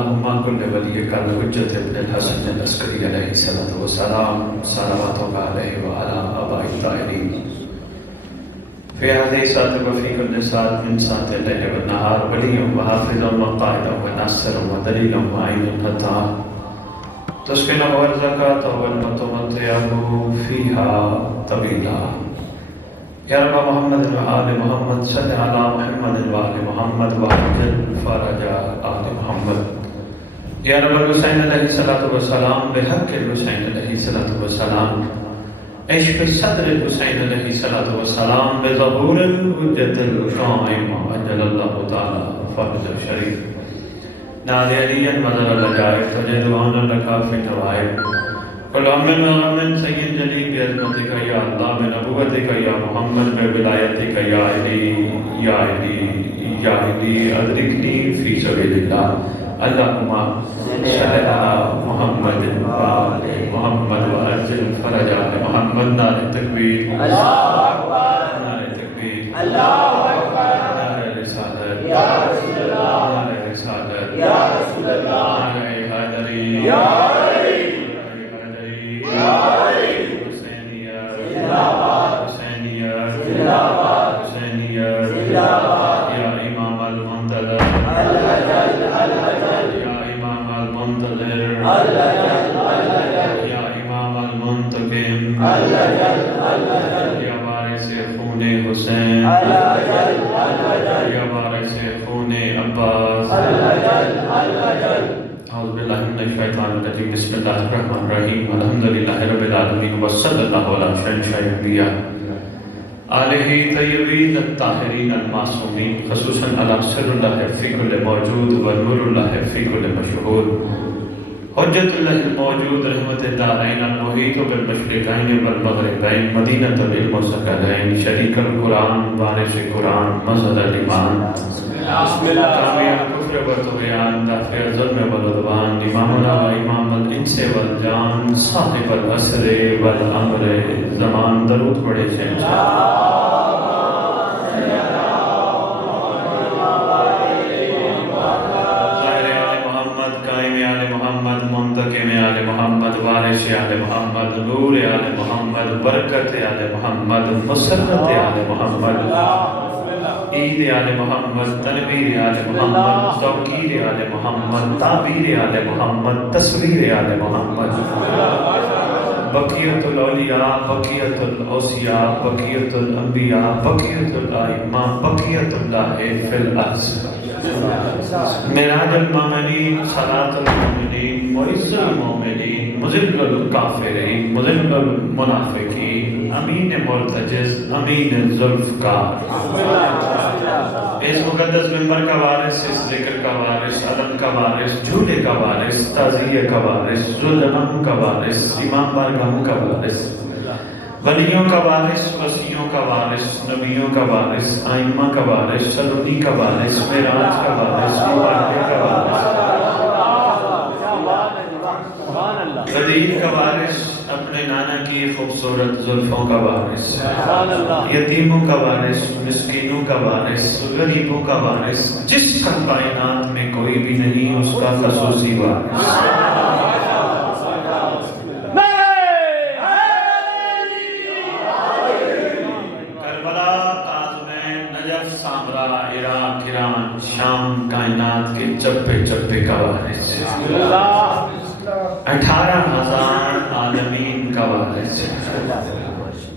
اللهم كل وليك الحجة ابن الحسن العسكري عليه الصلاة والسلام صلواتك عليه وعلى آباء الطاهرين في هذه الساعة وفي كل ساعة من ساعة الليل والنهار وليا وحافظا وقائدا وناصرا ودليلا وعينا حتى تسكنه الزكاة والمتمتعه فيها طويلا. يا رب محمد وآل محمد صل على محمد وآل محمد وعجل فرج آل محمد. يا رب الحسين عليه الصلاة والسلام بحق الحسين عليه الصلاة والسلام اشف صدر الحسين عليه الصلاة والسلام بظهور الحجة القائمة عجل الله تعالى فرج الشريف. نادي عليا مدر لجائب تجدوانا لك في نوائب قل امن وامن سید جلی بعظمتک یا اللہ بنبوتک یا محمد بولایتک یا علی یا علی یا علی ادرکنی فی سبیل اللہ اللہم صلی علی محمد محمد وعجل فرج آل محمد. نعرہ تکبیر نعرہ تکبیر نعرہ رسالت نعرہ رسالت نعرہ حیدری بسم اللہ الرحمن الرحیم الحمدللہ رب العالمین وصلی اللہ علیہ شہنشاہ الانبیاء آلہ طیبین الطاہرین المعصومین خصوصاً علی سر اللہ فی کل موجود ونور اللہ فی کل مشہور حجت اللہ الموجود رحمت الدارین المحیط بالمشرقین والمغربین مدینہ العلم والسکرین شریک القرآن وارث قرآن مظہر الایمان کامیہ کفر و طغیان دافع ظلم والعدوان امامنا و امام الانس والجان صاحب العصر والامر زمان. درود پڑھے شہنشاہ وارث آل محمد نور آل محمد برکت آل محمد مسرت آل محمد عید آل محمد تنویر آل محمد توقیر آل محمد تعبیر آل محمد تصویر آل محمد بقیت الاولیاء بقیت الاوصیاء بقیت الانبیاء بقیت الائمہ بقیت اللہ فی الارض. معراج المومنین صلاة المومنین معز المومنین مذل الکافرین مذل المنافقین امین مرتجز امین ذوالفقار. اس مقدس منبر کا وارث اس ذکر کا وارث ادب کا وارث جھولے کا وارث تعزیہ کا وارث ظلم کا وارث امام بارگاہوں کا وارث ولیوں کا وارث وصیوں کا وارث نبیوں کا وارث ائمہ کا وارث سلونی کا وارث معراج کا وارث مبارکہ کا وارث غدیر کا وارث اپنے نانا کی خوبصورت زلفوں کا وارث یتیموں کا وارث مسکینوں کا وارث غریبوں کا وارث جس کائنات میں کوئی بھی نہیں اس کا خصوصی وارث. عراق ایران شام کائنات کے چپے چپے کا وارث 18,000 عالمین کا وارث.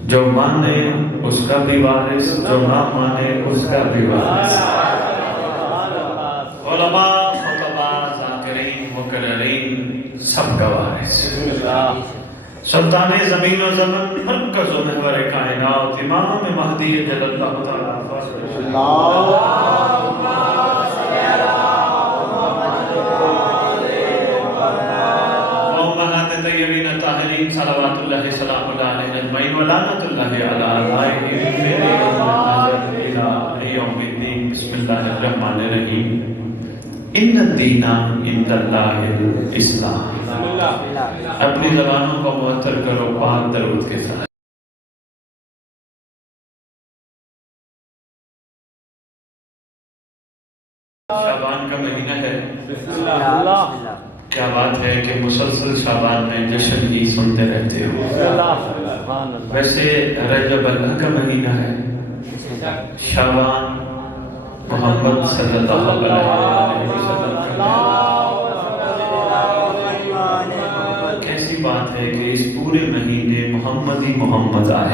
جو مانے اس کا بھی وارث جو نہ مانے اس کا بھی وارث. علماء خطباء ذاکرین مقررین سب کا وارث. سلطان زمین و زمن مرکز و محور کائنات امام مہدی جل اللہ تعالیٰ وامہات طیبین الطاہرین صلوات اللہ سلام اللہ علیہ اجمعین ولعنت اللہ علی اعدائہم الى یوم الدین. بسم اللہ الرحمن الرحیم. ان الدین عند اللہ الاسلام. اپنی زبانوں کو معطر کرو پاک درود کے ساتھ. شعبان کا مہینہ ہے، اللہ کیا بات ہے کہ مسلسل شعبان میں جشن ہی سنتے رہتے ہو۔ ویسے رجب اللہ کا مہینہ ہے، شعبان محمد صلی اللہ علیہ وسلم کیسی بات ہے کہ اس پورے مہینے محمد ہی محمد آئے۔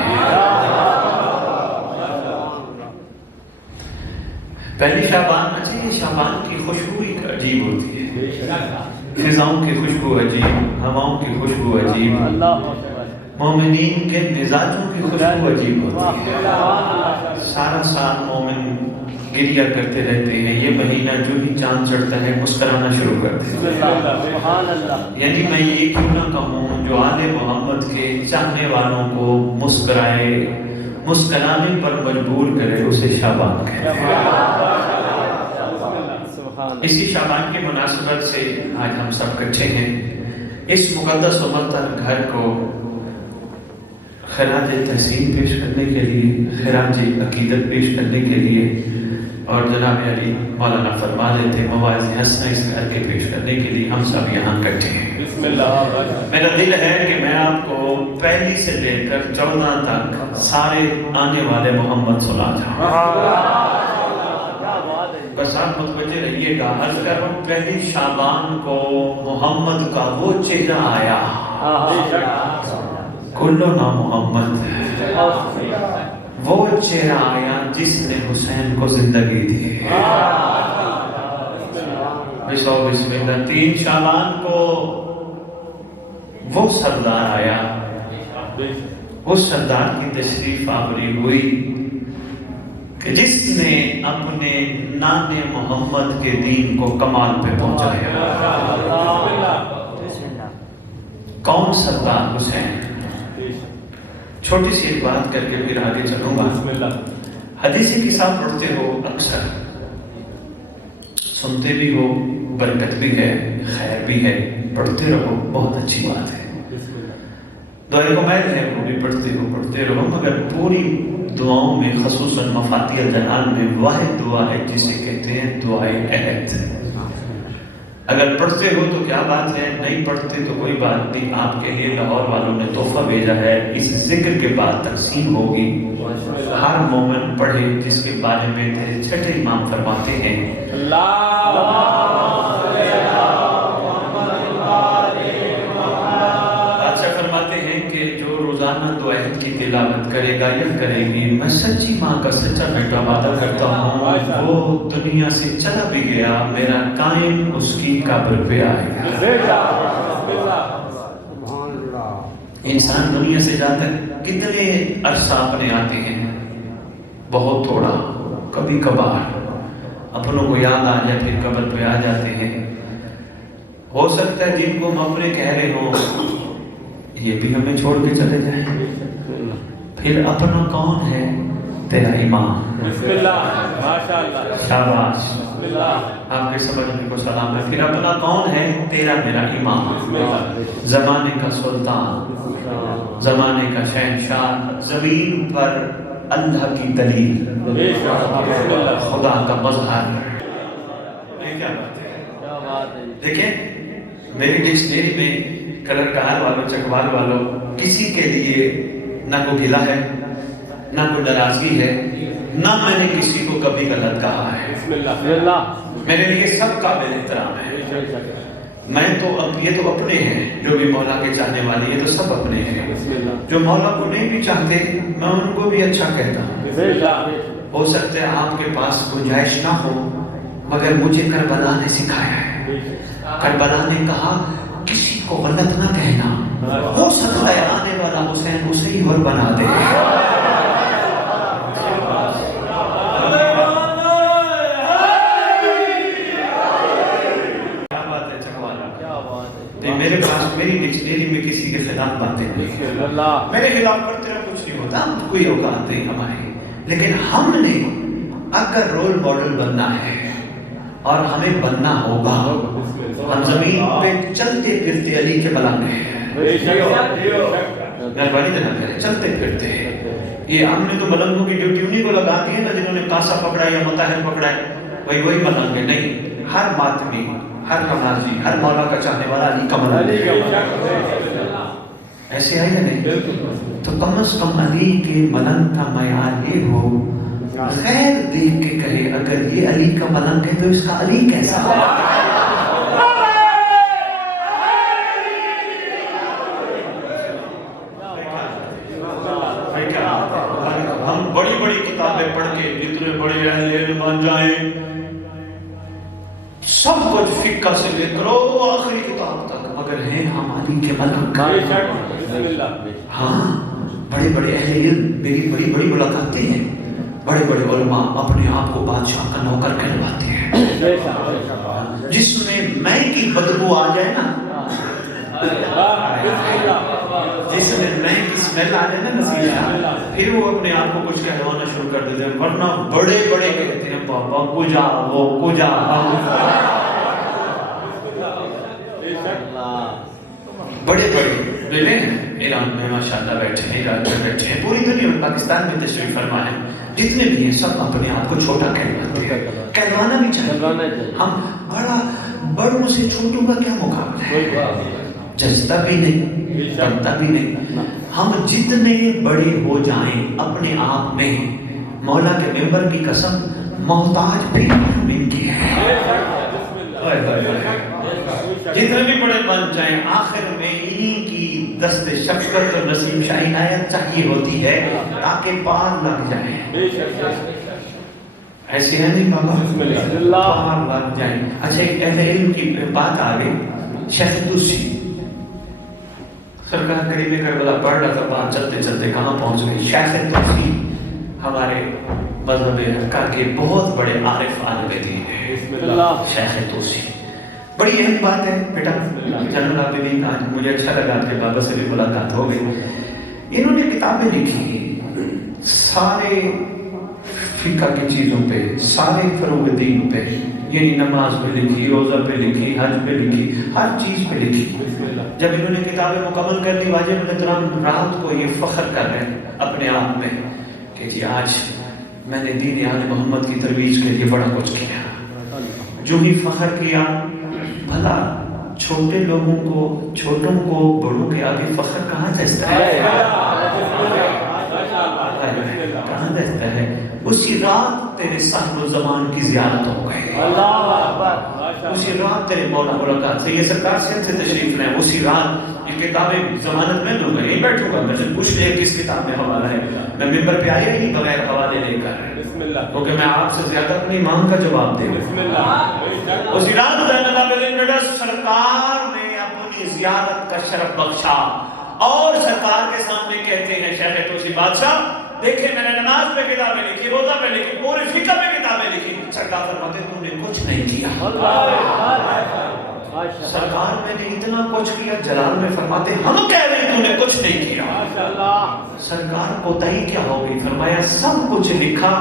پہلی شعبان، اچھا یہ شعبان کی خوشبو ہی عجیب ہوتی ہے، فضاؤں کی خوشبو عجیب، ہواؤں کی خوشبو عجیب، مومنین کے مزاجوں کی خوشبو عجیب ہوتی ہے۔ سارا سال مومن گریہ کرتے رہتے ہیں، یہ مہینہ جو ہی چاند چڑھتا ہے مسکرانا شروع کرتے ہیں۔ یعنی میں یہ کیوں نہ کہوں جو آل محمد کے چاہنے والوں کو مسکرانے پر مجبور کرے، اسے شعبان کہتے ہیں۔ اسی شعبان کی مناسبت سے آج ہم سب اکٹھے ہیں، اس مقدس و مطہر گھر کو خراج تحسین پیش کرنے کے لیے، خراج عقیدت پیش کرنے کے لیے، اور جناب علی مولانا فرما دیتے مواعظ حسنہ اس گھر کے پیش کرنے کے لیے ہم سب یہاں اکٹھے ہیں۔ میرا دل ہے کہ میں آپ کو پہلی سے لے کر 14 تک سارے آنے والے محمد سنا جاؤں۔ بس آپ متوجہ رہیے گا، عرض کر رہا ہوں پہلی شعبان کو محمد کا وہ چہرہ آیا، کلنا محمد، وہ چہرہ آیا جس نے حسین کو زندگی دی۔ بسم اللہ 3 شعبان کو وہ سردار آیا، اس سردار کی تشریف آوری ہوئی کہ جس نے اپنے نام محمد کے دین کو کمال پہ پہنچایا۔ کون سردار؟ حسین۔ چھوٹی سی ایک بات کر کے پھر آگے چلوں گا۔ حدیث کے ساتھ پڑھتے ہو، اکثر سنتے بھی ہو، برکت بھی ہے، خیر بھی ہے، پڑھتے رہو، بہت اچھی بات ہے۔ دعائے قمید ہے، وہ بھی پڑھتے رہو، مگر پوری دعاؤں میں خصوصاً مفاتیح الجنان میں واحد دعا ہے جسے کہتے ہیں دعائے عہد۔ اگر پڑھتے ہو تو کیا بات ہے، نہیں پڑھتے تو کوئی بات نہیں، آپ کے لیے لاہور والوں نے تحفہ بھیجا ہے، اس ذکر کے بعد تقسیم ہوگی، ہر مومن پڑھے، جس کے بارے میں چھٹے امام فرماتے ہیں بادشاہ فرماتے ہیں کہ جو روزانہ دعائے کی تلاوت کرے گا یا کرے گی، میں سچی ماں کا سچا بیٹا وعدہ کرتا ہوں وہ دنیا سے چلا بھی گیا، میرا قائم اس کی قبر پہ آئے گا۔ انسان دنیا سے جاتا ہے، کتنے عرصہ اپنے آتے ہیں، بہت تھوڑا، کبھی کبھار اپنوں کو یاد آ جائے پھر قبر پہ آ جاتے ہیں۔ ہو سکتا ہے جن کو ہم اپنے کہہ رہے ہوں یہ بھی ہمیں چھوڑ کے چلے جائیں، پھر اپنا کون ہے؟ تیرا امام۔ شاباش، آپ کے سمجھنے کو سلام ہے۔ پھر اپنا کون ہے؟ تیرا میرا امام، زمانے کا سلطان، زمانے کا شہنشاہ، زمین پر اللہ کی دلیل، خدا کا مظہر۔ کیا بات ہے؟ دیکھیں میری ڈکشنری میں کلر کار والوں، چکوال والوں، کسی کے لیے نہ کوئی گلہ ہے، نہ کوئی ناراضگی ہے، نہ میں نے کسی کو کبھی غلط کہا ہے۔ میرے لیے سب قابل احترام ہے۔ میں تو یہ تو اپنے ہیں، جو بھی مولا کے چاہنے والے، یہ تو سب اپنے ہیں۔ جو مولا کو نہیں بھی چاہتے میں ان کو بھی اچھا کہتا ہوں۔ ہو سکتا ہے آپ کے پاس گنجائش نہ ہو، مگر مجھے کربلا نے سکھایا ہے۔ کربلا نے کہا کسی کو غلط نہ کہنا، ہو سکتا ہے آنے والا حسین اسے ہی ور بنا دے۔ میرے پاس میری ڈکشنری میں کسی کے خلاف باتیں نہیں، میرے خلاف پر تیرا کچھ نہیں ہوتا، کوئی اوقات نہیں ہماری، لیکن ہم نے اگر رول ماڈل بننا ہے اور ہمیں بننا ہوگا، ہم زمین پہ چلتے پھرتے علی کے ملنگ ہیں، مہربانی دینا کریں، چلتے پھرتے ہیں۔ یہ ہم نے تو ملنگوں کی ڈیوٹی انہیں کو لگا دی ہے نا جنہوں نے کاسا پکڑا یا مطاہر پکڑا ہے، وہی ملنگ ہے، نہیں، ہر ماتمی، ہر نمازی، ہر مولا کا چاہنے والا علی کا ملنگ ہے، ایسے ہے یا نہیں؟ تو کم از کم علی کے ملنگ کا معیار یہ ہو، غیر دیکھ کے کہے اگر یہ علی کا ملنگ ہے تو اس کا علی کیسا ہو؟ ہم بڑی بڑی کتابیں پڑھ کے جتنے بڑے اہل علم بن جائیں، سب کچھ فقہ سے لے کر آخری کتاب تک، مگر ہیں ہم علی کے ملنگ۔ ہاں، بڑے بڑے اہل علم، میری بڑی بڑی ملاقاتیں ہیں، بڑے بڑے علماء اپنے آپ کو بادشاہ کا نوکر کہلواتے ہیں، جس میں میں کی بدبو آ جائے نا، جس میں میں کی سمیل آ جائے نا نصیحہ، پھر وہ اپنے آپ کو کچھ کہلوانا شروع کر دیتے ہیں، ورنہ بڑے بڑے کہتے ہیں بابا کجا وہ کجا، بڑے بڑے لے لیں ایران میں ماشاءاللہ بیٹھے ہیں، عراق میں بیٹھے ہیں، پوری دنیا میں پاکستان میں تشریف فرما ہے، جتنے بھی ہیں سب اپنے آپ کو چھوٹا کہلواتے ہیں، کہلوانا بھی چاہیے۔ ہم بڑوں سے چھوٹوں کا کیا مقابلہ ہے؟ ججتا بھی نہیں، بنتا بھی نہیں۔ ہم جتنے بڑے ہو جائیں اپنے آپ میں، مولا کے ممبر کی قسم، محتاج بھی ہم ان کے ہیں، جتنے بھی بڑے بن جائیں آخر میں انہی کی دست شفقت اور نسیم شاہی عنایت چاہیے ہوتی ہے تاکہ پار لگ جائیں۔ ایسے ہے نہیں بابا، پار لگ جائیں۔ اچھا، ایک اہل علم کی بات آ گئی، شیخ توسی سرکار قریب کربلا پڑھ رہا تھا، بات چلتے چلتے کہاں پہنچ گئی؟ شیخ توسی ہمارے مذہب حقہ کے بہت بڑے عارف عالم دین ہیں، شیخ توسی۔ بڑی اہم بات ہے بیٹا، جنرل عابدین، آج مجھے اچھا لگا کہ بابا سے بھی ملاقات ہو گئی۔ انہوں نے کتابیں لکھی سارے فقہ کی چیزوں پہ، سارے فروغ دین پہ، یعنی نماز پہ لکھی، روزہ پہ لکھی، حج پہ لکھی، ہر چیز پہ لکھی۔ جب انہوں نے کتابیں مکمل کر لی، واجب الاحترام رات کو یہ فخر کر رہے ہیں اپنے آپ میں کہ جی آج میں نے دین آل محمد کی ترویج کے لیے بڑا کچھ کیا۔ جو ہی فخر کیا، بھلا چھوٹے لوگوں کو، چھوٹوں کو بڑوں کے آگے فخر کہاں جیستا ہے؟ کہاں جیستا ہے؟ اسی رات تیرے صاحب الزمان کی زیارت ہو گئی، اسی رات تیرے مولا ملاقات سے، یہ سرکار سے تشریف لیں، اسی رات یہ کتابیں ضمانت میں لوں گا، یہیں بیٹھوں گا، میں سے پوچھ لے کس کتاب میں حوالہ ہے، میں ممبر پہ آیا ہی بغیر حوالے لے کر، کیونکہ میں آپ سے زیادہ اپنی مانگ کا جواب دے گا۔ اسی رات سرکار نے اپنی زیارت کا شرف بخشا، اور سرکار کے سامنے کہتے ہیں شیخ توسی بادشاہ دیکھیں میں نے نماز پہ کتابیں لکھی، روزہ پہ لکھی، پورے فقہ پہ کتابیں لکھی، سرکار فرماتے تم نے کچھ نہیں کیا۔ سرکار میں نے اتنا کچھ کیا، جلال میں فرماتے ہم کہہ رہے ہیں تم نے کچھ نہیں کیا۔ سرکار کوتاہی کیا ہو گئی؟ فرمایا سب کچھ لکھا،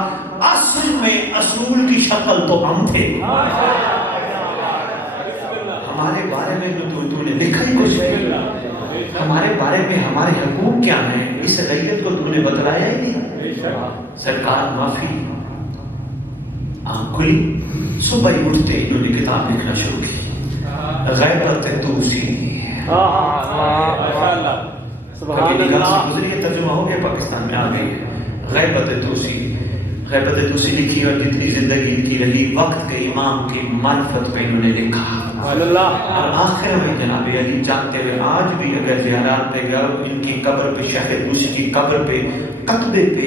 اصل میں اصول کی شکل تو ہم تھے، ہمارے بارے میں جو تو نے لکھا ہی کچھ نہیں، ہمارے بارے میں ہمارے حقوق کیا ہیں اس ریت کو تم نے بتلایا ہی نہیں۔ سرکار معافی، آنکھ کھلی، صبح ہی اٹھتے انہوں نے کتاب لکھنا شروع کی، غیبت توسی۔ کبھی نگاہ سے گزری ہے، ترجمہ ہو گیا، پاکستان میں آ گئی ہے، غیبت توسی۔ غیبت توسی لکھی اور جتنی زندگی ان کی رہی، وقت کے امام کی معرفت پہ انہوں نے لکھا، اور آخر میں جناب علی جانتے ہوئے آج بھی اگر زیارات پہ گئے ان کی قبر پہ، شیخ توسی کی قبر پہ کتبے پہ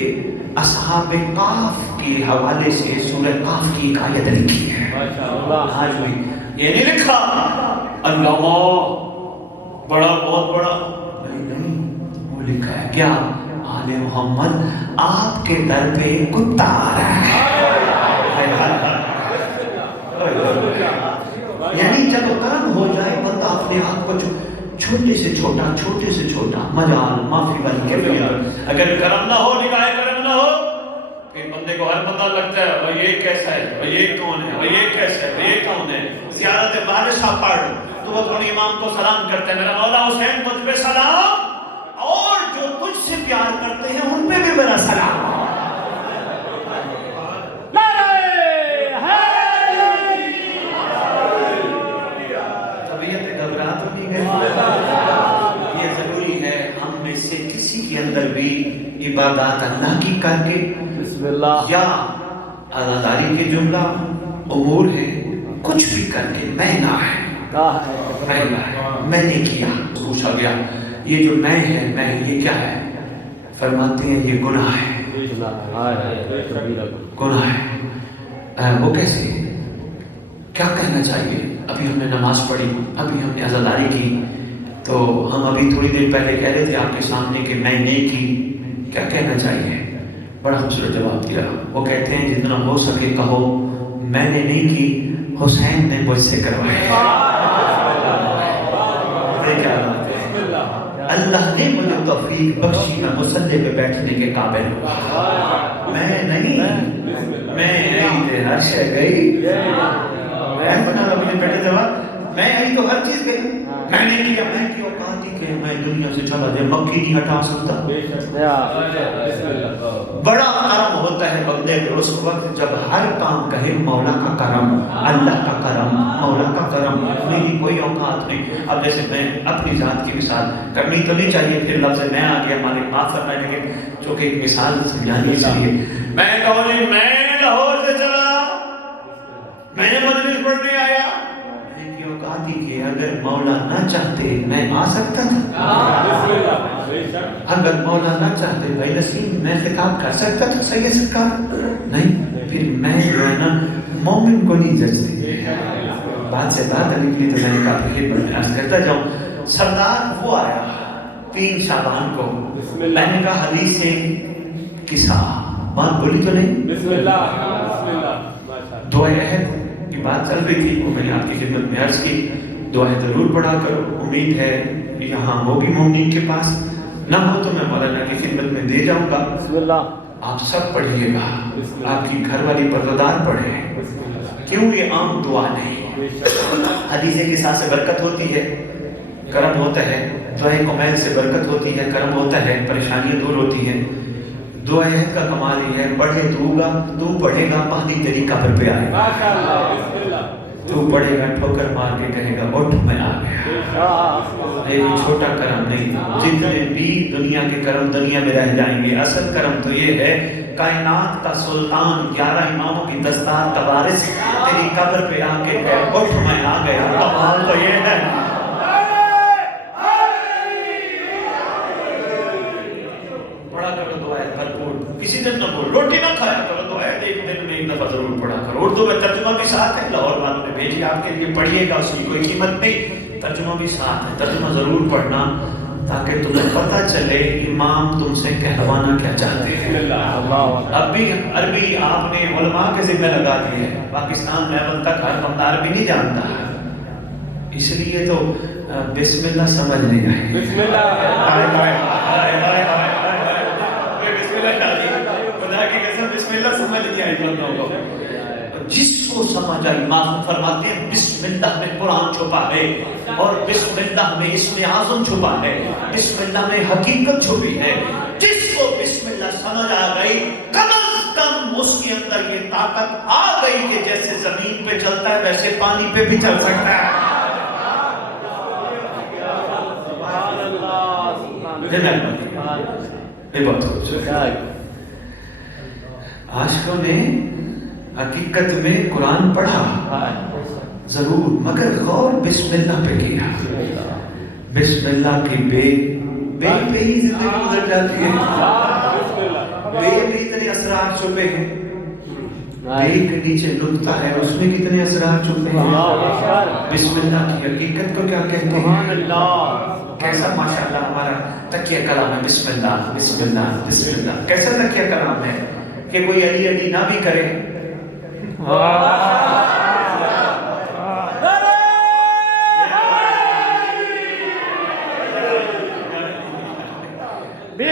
اصحاب کاف کے حوالے سے سورہ کاف کی ایک آیت لکھی ہے، آج بھی یہ نہیں لکھا علامہ بڑا بہت بڑا، نہیں، وہ لکھا ہے کیا؟ آل محمد آپ کے در پہ کتا آ رہا ہے۔ یعنی جب کرم ہو جائے بندہ اپنے آپ کو چھوٹے سے چھوٹا، چھوٹے سے چھوٹا، مجال معافی والی کیفیت، اگر کرم نہ ہو، نگاہ کرم نہ ہو، کہ بندے کو ہر بندہ لگتا ہے اور یہ کیسا ہے، اور یہ کون ہے، اور یہ کیسا ہے، یہ کون ہے، زیارت بادشاہ پڑھ تو وہ اپنے امام کو سلام کرتے ہیں، میرا مولا حسین مجھ پہ سلام، اور جو تجھ سے پیار کرتے ہیں ان پہ بھی میرا سلام۔ نعرہ حیدر عبادات اللہ کی کر کے بسم اللہ یا عزاداری کے جملہ امور ہے کچھ بھی کر کے میں نہ ہے میں نے کیا. پوچھا گیا یہ جو میں ہے میں یہ کیا ہے؟ فرماتے ہیں یہ گناہ ہے. گناہ ہے. وہ کیسے؟ کیا کہنا چاہیے؟ ابھی ہم نے نماز پڑھی, ابھی ہم نے عزاداری کی, تو ہم ابھی تھوڑی دیر پہلے کہہ رہے تھے آپ کے سامنے کہ میں نے کی. کیا کہنا چاہیے؟ بڑا خوبصورت جواب دیا. وہ کہتے ہیں جتنا ہو سکے کہو میں نے نہیں کی, حسین نے مجھ سے کروایا. اللہ نے مجھے توفیق بخشی میں مصلی پہ بیٹھنے کے قابل ہوں. میں نہیں تھے ہر شے گئی. میں آئی تو ہر چیز گئی. میں نے کیا, میں کی اوقات ہی کہ میں دنیا سے چلا جائے, مکی نہیں ہٹا سکتا. بڑا کرم ہوتا ہے بندے پہ اس وقت جب ہر کام کہے مولا کا کرم, اللہ کا کرم, مولا کا کرم. میری کوئی اوقات نہیں. اب جیسے میں اپنی ذات کی مثال کرنی تو نہیں چاہیے, پھر لفظ میں آ گیا ہمارے معاف کرنا ہے, لیکن چونکہ ایک مثال سمجھانی چاہیے. میں کہوں جی میں لاہور سے چلا, میں نے مدرسے پڑھنے آیا, اوقات ہی کہ اگر مولا نہ چاہتے میں آ سکتا تھا. اگر مولا نہ چاہتے بھائی نسیم میں خطاب کر سکتا تھا سید سرکار نہیں. پھر میں جو ہے نا مومن کو نہیں ججتے. بات سے بات نکلی تو میں نے کہا پھر عرض کرتا جاؤں. سردار وہ آیا 3 شعبان کو, میں نے کہا حدیث سے قصہ بات بولی تو نہیں. بسم اللہ دعائے عہد کی بات چل رہی تھی, وہ میں نے آپ کی خدمت میں عرض کی دعائیں ضرور پڑھا کرو. امید ہے یہاں ہوگی مومنین کے پاس, نہ ہو تو میں مولانا کی خدمت میں دے جاؤں گا. بسم اللہ آپ سب پڑھیے گا, آپ کی گھر والی پردادار پڑھے. کیوں یہ عام دعا نہیں, حدیث کے ساتھ سے برکت ہوتی ہے, کرم ہوتا ہے. دعائیں کمیل سے برکت ہوتی ہے, کرم ہوتا ہے, پریشانیاں دور ہوتی ہیں. دعا عہد کا کمال یہ ہے پڑھے تو پڑھے گا مہدی تیری قبر پہ آئے گا. تو پڑھے گا ٹھوکر مار کے کہے گا اٹھ میں آ گیا. یہ چھوٹا کرم نہیں, جتنے بھی دنیا کے کرم دنیا میں رہ جائیں گے, اصل کرم تو یہ ہے کائنات کا سلطان 11 اماموں کی دستار کا وارث تیری قبر پہ آ کے کہے اٹھ میں آ گیا. کمال تو یہ ہے. کسی دن نہ بول, روٹی نہ کھایا کرو, تو ایک دن میں 1 دفعہ ضرور پڑھا کرو. اردو میں ترجمہ بھی ساتھ ہے, لاہور والوں نے بھیجی آپ کے لیے, پڑھیے گا, اس کی کوئی قیمت نہیں. ترجمہ بھی ساتھ ہے, ترجمہ ضرور پڑھنا تاکہ تمہیں پتہ چلے امام تم سے کہلوانا کیا چاہتے ہیں. اب بھی عربی آپ نے علماء کے ذمہ لگا دی ہے. پاکستان لیول تک ہر بندہ عربی نہیں جانتا, اس لیے تو بسم اللہ سمجھ نہیں آئے. بسم اللہ سمجھ نہیں آئی لوگوں کو. جس کو سمجھ آئی معصوم فرماتے ہیں بسم اللہ میں قرآن چھپا ہے, اور بسم اللہ میں اسم اعظم چھپا ہے, بسم اللہ میں حقیقت چھپی ہے. جس کو بسم اللہ سمجھ آ گئی کم از کم اس کے اندر یہ طاقت آ گئی کہ جیسے زمین پہ چلتا ہے ویسے پانی پہ بھی چل سکتا ہے. یہ بات ہو عاشقوں نے حقیقت میں قرآن پڑھا ضرور, مگر غور بسم اللہ پہ کیا. بسم اللہ کی بے پہ ہی زندگی گزر جاتی ہے. بے میں اتنے اسرار چھپے ہیں, بے کے نیچے نقطہ ہے, اس میں کتنے اسرار چھپے ہیں. بسم اللہ کی حقیقت کو کیا کہتے ہیں؟ کیسا ماشاءاللہ ہمارا تکیہ کلام ہے. بسم اللہ بسم اللہ بسم اللہ. کیسا تکیہ کلام ہے کہ کوئی علی علی نہ بھی کرے.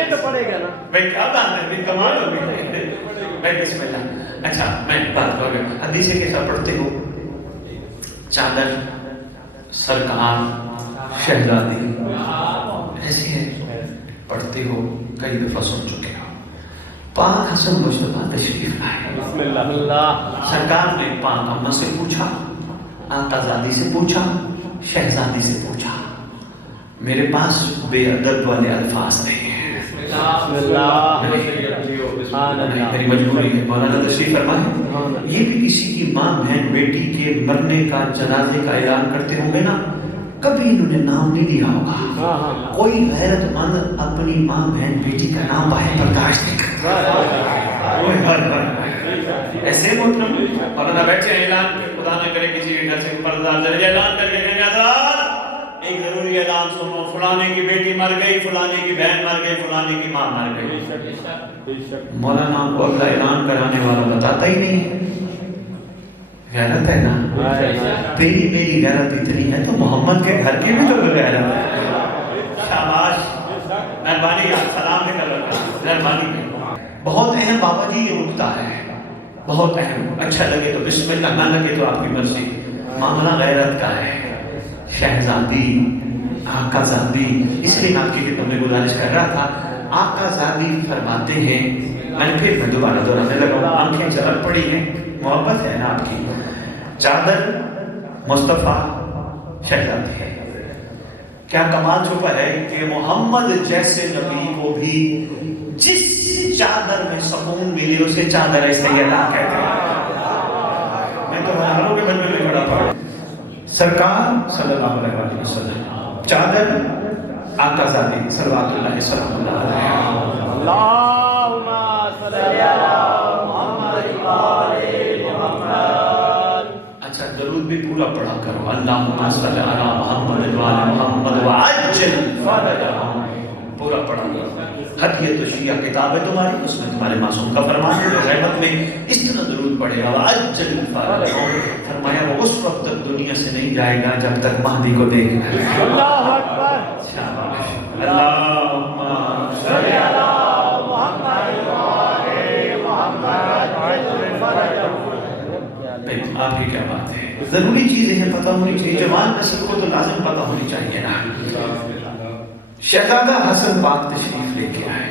تو پڑے گا نا بھائی, کیا بات ہے بھائی, کمال ہو گئی بھائی. بسم اللہ. اچھا میں بات کروں گا حدیث کیسا پڑھتے ہو. چادر, سرکار, شہزادی, ایسی ہے پڑھتے ہو, کئی دفعہ سن چکے ہو. پاک حسن مصطفیٰ تشریف لائے. بسم اللہ. سرکار نے پاک اماں سے پوچھا, آقا زادی سے پوچھا, شہزادی سے پوچھا. میرے پاس بے ادب والے الفاظ نہیں ہیں. بسم اللہ میری مجبوری ہے، مولانا تشریف فرمائیں. یہ بھی کسی کی ماں بہن بیٹی کے مرنے کا جنازے کا اعلان کرتے ہوں گے نا، کبھی انہوں نے نام نہیں لیا ہوگا. کوئی غیرت مند اپنی ماں بہن بیٹی کا نام باہر برداشت نہیں کرتا. ایسے محترم مولانا بیٹھے ہیں، اعلان خدا نہ کرے کسی کے گھر سے پردہ چلے جائے، اعلان کر کے کہیں حضرات ایک ضروری اعلان سنو، فلانے کی بیٹی مر گئی، فلانے کی بہن مر گئی، فلانے کی ماں مر گئی. مولانا کو اگلا اعلان کرانے والا بتاتا ہی نہیں ہے. غیرت ہے نا، میری غیرت اتنی ہے تو محمد کے گھر کی بھی تو غیرت ہے. شاباش، مہربانی سلام بھی کر رکھا، مہربانی. بہت اہم بابا جی یہ نکتہ ہے، بہت اہم. اچھا لگے تو بسم اللہ، نہ لگے تو آپ کی مرضی. معاملہ غیرت کا ہے. شہزادی آقا زادی، اس لیے آپ کی خدمت میں گزارش کر رہا تھا. آقا زادی فرماتے ہیں، میں دوبارہ دہرانے لگا ہوں، آنکھیں جھلک پڑی ہیں، محبت ہے نا آپ کی. چادر مصطفیٰ شہزادی ہے. کیا کمال چھپا ہے کہ محمد جیسے نبی کو بھی جس چادر میں سکون ملے اسے چادر سیدہ کہتے ہیں. میں تو ہزاروں کے بندے میں کھڑا پڑا. سرکار صلی اللہ علیہ وسلم، چادر آقا زادی صلوات اللہ صلی اللہ علیہ. اللہم صلی علی محمد وآل محمد. اچھا درود بھی پورا پڑھا کرو. اللہم صلی علی محمد وآل محمد وعجل فرجہم. پورا پڑھا کرو. ہدیت الشیعہ کتاب ہے تمہاری، اس میں تمہارے معصوم کا فرمان ہے جو غیبت میں اس طرح درود پڑھے گا وعجل فرجہم. فرمایا وہ اس وقت تک دنیا سے نہیں جائے گا جب تک مہدی کو دیکھنا ہے. اللہ اکبر. اللہم صلی علی محمد وآل محمد. آپ کی کیا بات ہے. ضروری چیزیں ہیں، پتہ ہونی چاہیے. جوان نسل کو تو لازم پتہ ہونی چاہیے نا. شہزادہ حسن پاک تشریف لے کے آئے.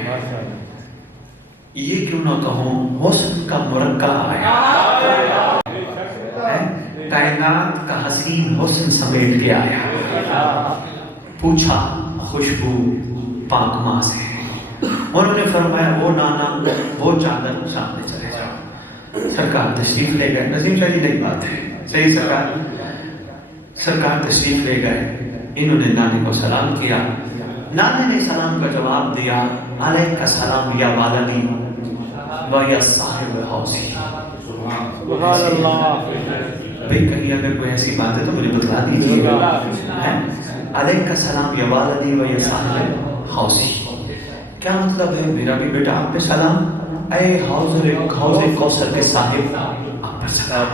یہ کیوں نہ کہوں حسن کا مرکہ آیا، کائنات کا حسین حسن سمیٹ کے آیا. پوچھا خوشبو پاک ماں سے. انہوں نے فرمایا وہ نانا وہ چادر سامنے چلے جاؤ. سرکار تشریف لے گئے. نظیم شاہ جی نئی بات ہے، صحیح. سرکار تشریف لے گئے. انہوں نے نانے کو سلام کیا. نانے نے سلام کا جواب دیا، علیک السلام یا والدی و یا صاحب حوضی. سبحان اللہ. بھئی کہیں اگر کوئی ایسی بات ہے تو مجھے بتلا دیجیے. علیک السلام یا والدی و یا صاحب حوضی. کیا مطلب ہے؟ میرا بھی بیٹا آپ پہ سلام، اے حوض کوثر کے صاحب آپ پر سلام.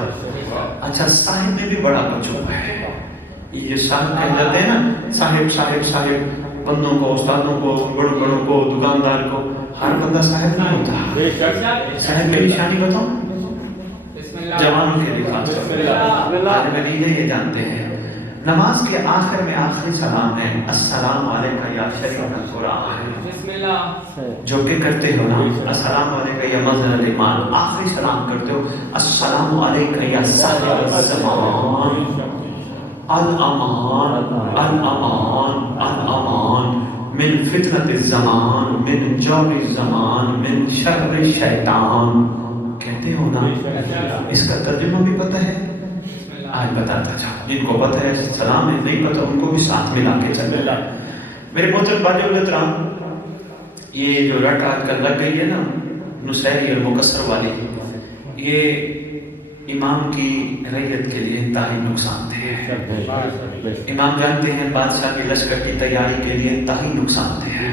اچھا صاحب میں بھی بڑا کچھ ہوا ہے. یہ صاحب کہہ جاتے ہیں نا، صاحب بندوں کو، استادوں کو، بڑوں کو، دکاندار کو. ہر بندہ صاحب نہیں ہوتا. صاحب کی نشانی بتاؤں جوانوں کے لیے خاص طالب علم یہ جانتے ہیں. نماز کے آخر میں آخری سلام ہے، السلام علیکہ یا شریف القرآن. جو کہ کرتے ہو نا، السلام علیکہ یا مظہر الایمان. آخری سلام کرتے ہو السلام علیکہ یا صاحب الزمان. الامان الامان الامان من فتنة الزمان، من جور الزمان، من شر الشیطان. کہتے ہو نا. اس کا ترجمہ بھی پتہ ہے، آج بتاتا چاہوں. جن کو پتہ ہے سلام ہے، نہیں پتہ ان کو بھی ساتھ ملا کے چل. میرے محترم باجی الکرام، یہ جو رٹ آج کل لگ گئی ہے نا نسیری اور مکسر والی، یہ امام کی ریت کے لیے انتہائی نقصان دہ ہے. امام جانتے ہیں بادشاہ کی لشکر کی تیاری کے لیے انتہائی نقصان دہ ہے.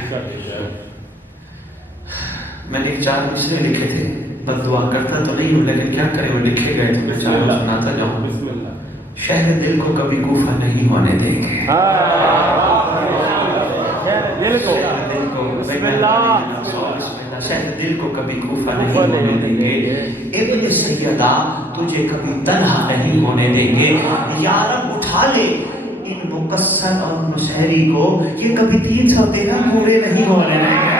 میں نے 4 مصرے لکھے تھے، بد دعا کرتا تو نہیں ہوں لیکن کیا کرے وہ لکھے گئے تو میں 4 سناتا جاؤں. شہر دل کو کبھی کوفہ نہیں ہونے دیں گے. شہر دل کو کبھی کوفہ نہیں ہونے دیں گے. ابن سیدہ تجھے کبھی تنہا نہیں ہونے دیں گے. یا رب اٹھا لے ان مکسر اور نسیری کو، یہ کبھی 313 پورے نہیں ہونے دیں گے.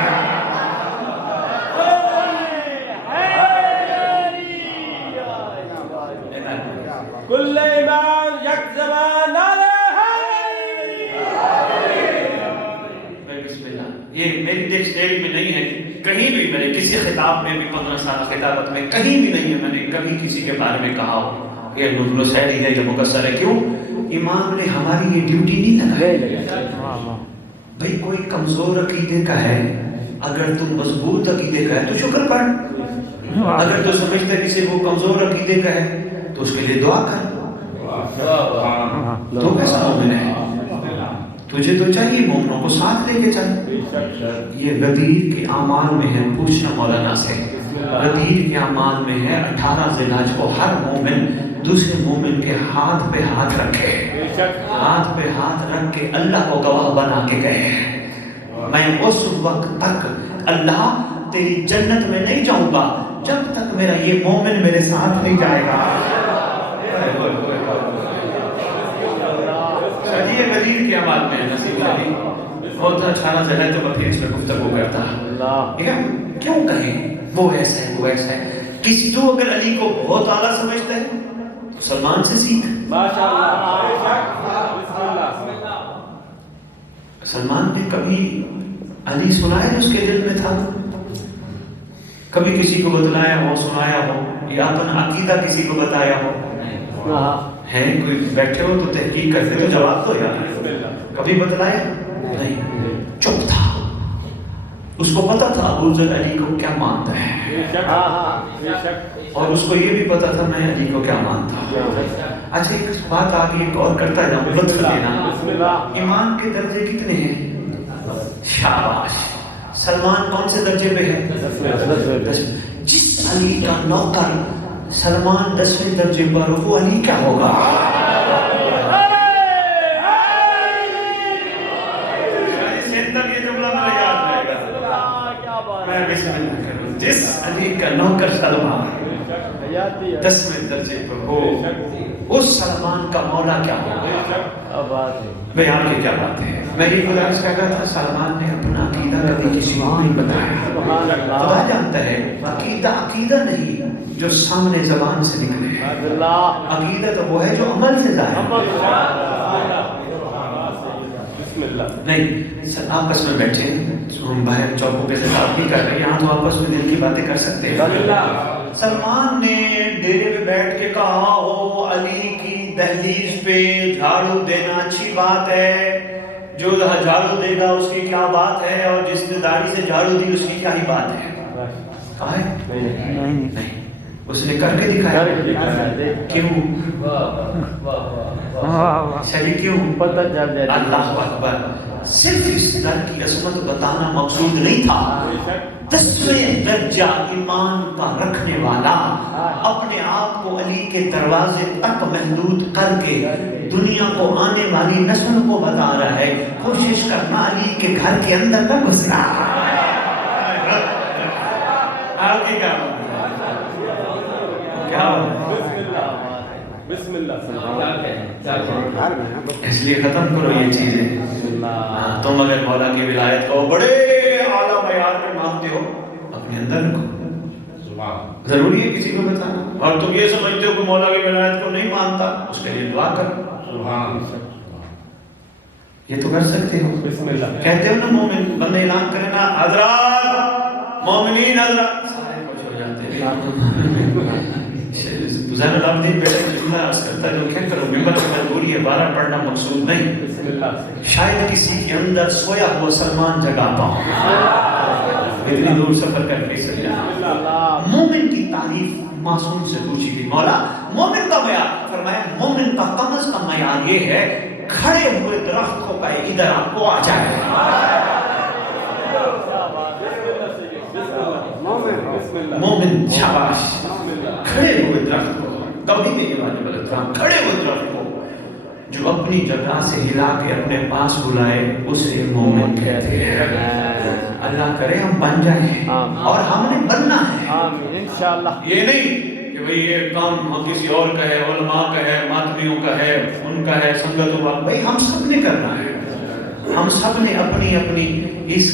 کل ایمان یک زبان یہ میری دیکھ اسٹیج میں نہیں ہے، کہیں بھی میں نے کسی خطاب میں بھی 15 سال خطابت میں کہیں بھی نہیں ہے میں نے کبھی کسی کے بارے میں کہا ہو کہ مسیری ہے یا مقصر ہے. کیوں؟ امام نے ہماری یہ ڈیوٹی نہیں لگائی. بھئی کوئی کمزور عقیدے کا ہے، اگر تم مضبوط عقیدے کا ہے تو شکر پڑھ. اگر تو سمجھتا ہے کسی کو کمزور عقیدے کا ہے تو اس کے لیے دعا کر. تو کیسا مومن ہے؟ تجھے تو چاہیے مومنوں کو ساتھ لے کے چل. یہ غدیر کے اعمال میں ہے. پوچھنا مولانا سے، غدیر کے اعمال میں ہے 18 ذی الحج کو ہر مومن دوسرے مومن کے ہاتھ پہ ہاتھ رکھے، ہاتھ پہ ہاتھ رکھ کے اللہ کو گواہ بنا کے گئے میں اس وقت تک اللہ تیری جنت میں نہیں جاؤں گا جب تک میرا یہ مومن میرے ساتھ نہیں جائے گا. یہ غدیر کے اعمال میں نصیب علی بہت اچھا نظر ہے تو میں پھر اس میں گفتگو کرتا. کیوں کہیں وہ ایسا ہے وہ ایسا ہے؟ کسی تو اگر علی کو بہت اعلیٰ سمجھتا ہے تو سلمان سے سیکھ. سلمان نے کبھی علی سنایا جو اس کے دل میں تھا؟ کبھی کسی کو بتلایا ہو، سنایا ہو، یا اپنا عقیدہ کسی کو بتایا ہو؟ ہے کوئی بیٹھے ہو تو تحقیق کرتے تو جواب تو یار کبھی بتلایا نہیں، چپ تھا. اس کو پتا تھا ابو ذر علی کو کیا مانتا ہے اور اس کو یہ بھی پتا تھا میں علی کو کیا مانتا ہوں. اچھا ایک بات آگے ایک اور کرتا جاؤں، لطف لینا. ایمان کے درجے کتنے ہیں؟ شاباش. سلمان کون سے درجے پہ ہے؟ جس علی کا نوکر سلمان 10ویں درجے پر وہ علی کیا ہوگا؟ جس علی کا نوکر سلمان 10ویں درجے پر ہو اس سلمان کا مولا کیا ہوگا؟ بیان کی کیا بات ہے. میں یہ گزارش کر رہا تھا سلمان نے اپنا عقیدہ کبھی کسی کو نہیں بتایا. خدا جانتا ہے عقیدہ نہیں جو سامنے زبان سے نکلے، عقیدہ تو وہ ہے جو عمل سے ظاہر نہیں. آپس میں بیٹھے ہم باہر چوکوں پہ سے بات نہیں کر رہے، یہاں تو آپس میں دل کی باتیں کر سکتے ہیں. سلمان نے ڈیرے پہ بیٹھ کے کہا ہو علی کی دہلیز پہ جھاڑو دینا اچھی بات ہے، جو جھاڑو دے گا اس کی کیا بات ہے، اور جس نے داڑھی سے جھاڑو دی اس کی کیا ہی بات ہے. کہا ہے؟ نہیں. اس نے کر کے دکھایا. کیوں؟ شریک کیوں؟ اللہ اکبر. صرف اس در کی عظمت بتانا مقصود نہیں تھا. 10ویں درجہ ایمان کا رکھنے والا اپنے آپ کو علی کے دروازے تک محدود کر کے دنیا کو آنے والی نسل کو بتا رہا ہے کوشش کرنا علی کے گھر کے اندر نہ گھسنا. آگے کیا بسم اللہ اس لیے ختم کرو یہ چیزیں. تم اگر مولا کی ولایت کو بڑے اعلیٰ معیار میں مانتے ہو اپنے اندر رکھو. ضروری ہے کسی کو بتانا. اور تم یہ سمجھتے ہو کہ مولا کی ولایت کو نہیں مانتا اس کے لیے دعا کرو. یہ تو کر سکتے ہو. کہتے ہو نا مومن بندے اعلان کرے نا حضرات مومنین حضرات سارے کچھ ہو جاتے ہیں. زین العابدین بیٹے جملہ عرض کرتا ہے جو کیا کرو ممبر کی مجبوری ہے 12 پڑھنا مقصود نہیں. شاید کسی کے اندر سویا ہوا سلمان جگا پاؤں اتنی دور سفر کر کے سکتے ہیں. مومن کی تعریف معصوم سے پوچھی گئی مولا مومن کا معیار فرمایا مومن کا کم از کم معیار یہ ہے کھڑے ہوئے درخت کو کہے ادھر آپ کو آ جائے. مومن شاباش. کھڑے ہوئے درخت کو کبھی میں یہ بات بولتا ہوں کھڑے ہوئے درخت کو جو اپنی جگہ سے ہلا کے اپنے پاس بلائے اسے مومن کہتے ہیں. اللہ کرے ہم بن جائیں اور ہم نے بننا ہے انشاءاللہ. یہ نہیں کہ بھئی یہ کام کسی اور کا ہے علماء کا ہے ماتمیوں کا ہے ان کا ہے سنگتوں کا. بھئی ہم سب نے کرنا ہے. ہم سب نے اپنی اپنی اس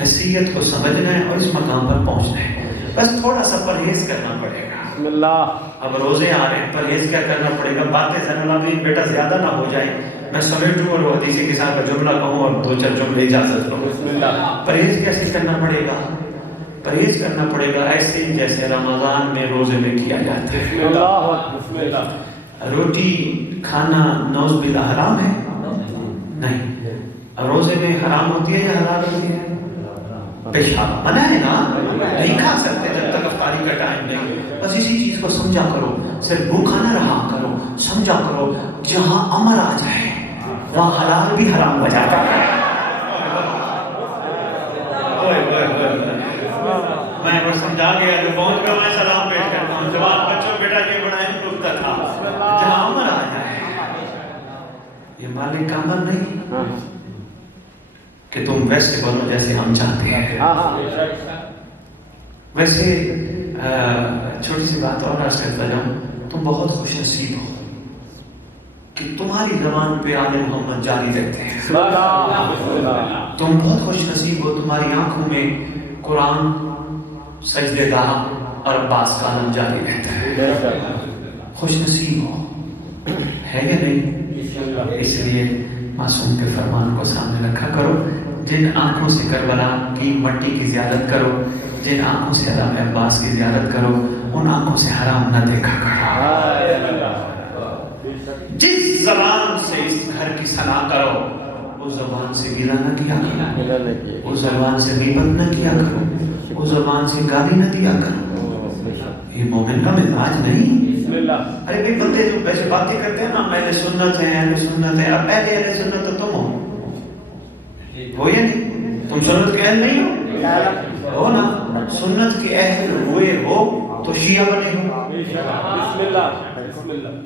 حیثیت کو سمجھنا ہے اور اس مقام پر پہنچنا ہے. بس تھوڑا سا پرہیز کرنا پڑے گا. بسم اللہ. اب روزے آ رہے ہیں، پرہیز کیا کرنا پڑے گا؟ باتیں زین العابدین بیٹا زیادہ نہ ہو جائیں، میں سمیٹوں اور حدیث کے ساتھ جملہ کہوں اور 2-4 جملے اجازت لوں. پرہیز کیسے کرنا پڑے گا؟ پرہیز کرنا پڑے گا ایسے جیسے رمضان میں روزے میں کیا جاتا ہے. روٹی کھانا نوز باللہ حرام ہے؟ نہیں. روزے میں حرام ہوتی ہے یا حلال ہوتی ہے؟ پیشاب منع ہے نا، نہیں کھا سکتے جب تک افطاری کا ٹائم نہیں. بس اسی چیز کو سمجھا کرو، صرف بھوکا نہ رہا کرو، سمجھا کرو جہاں امر آ جائے وہاں حلال بھی حرام ہو جاتا ہے. میں وہ سمجھا گیا جو پہنچ کر میں سلام پیش کرتا ہوں. جوان بچوں بیٹا یہ بڑا رکتا تھا جہاں امر آ جائے. یہ مالک کا امر نہیں کہ تم ویسے بنو جیسے ہم چاہتے ہیں. ویسے چھوٹی سی بات اور عرض کرتا جاؤں، تم بہت خوش نصیب ہو کہ تمہاری زبان پہ آل محمد جاری رہتے ہیں. تم بہت خوش نصیب ہو تمہاری آنکھوں میں قرآن سجدے دار اور عباس کا عالم جاری رہتا ہے. خوش نصیب ہو، ہے یا نہیں؟ اس لیے معصوم کے فرمان کو سامنے رکھا کرو. جن آنکھوں سے کربلا کی مٹی کی زیارت کرو، جن آنکھوں سے علامہ عباس کی زیارت کرو، ان آنکھوں سے حرام نہ دیکھا کرو. جس زبان سے اس گھر کی ثنا کرو اس زبان سے گلا نہ کیا کرو، اس زبان سے غیبت نہ کیا کرو، اس زبان سے گالی نہ دیا کرو. یہ مومن کا مزاج نہیں. ارے بھائی بندے جو ویسے باتیں کرتے ہیں نا، اہل سنت ہیں اہل سنت ہیں. اب اہل سنت تو تم ہو یا نہیں؟ تم سنت کے اہل نہیں ہو نا؟ سنت کے اہل ہوئے ہو تو شیعہ بنے ہو.